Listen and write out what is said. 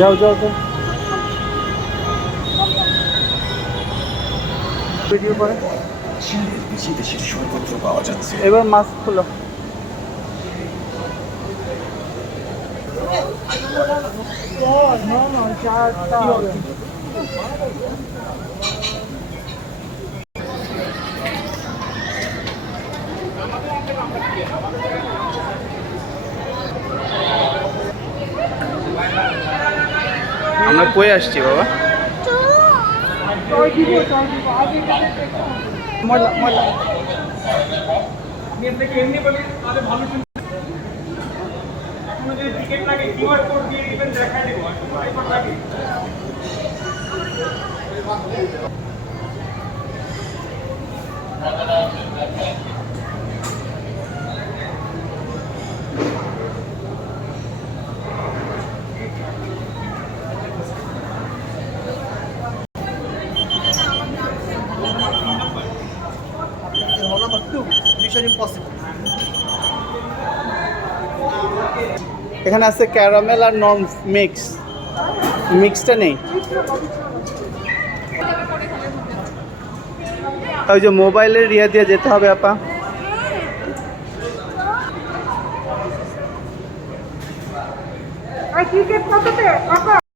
যাও যাও যাও ভিডিও করে বিদেশি সর্বত্র পাওয়া যাচ্ছে। এবার মাস্ক খুলো। আমরা কই আসছি বাবা? ময়লা ময়লা এমনি বলি তাহলে ভালো যদি টিকিট লাগে কিউআর কোড দিয়ে দিবেন দেখাই দেব আইফোন লাগে। Number 2, Mission Impossible. এখানে আছে ক্যারামেল আর নন মিক্সটা নেই। ওই যে মোবাইলের ইয়ে দিয়ে যেতে হবে আপা।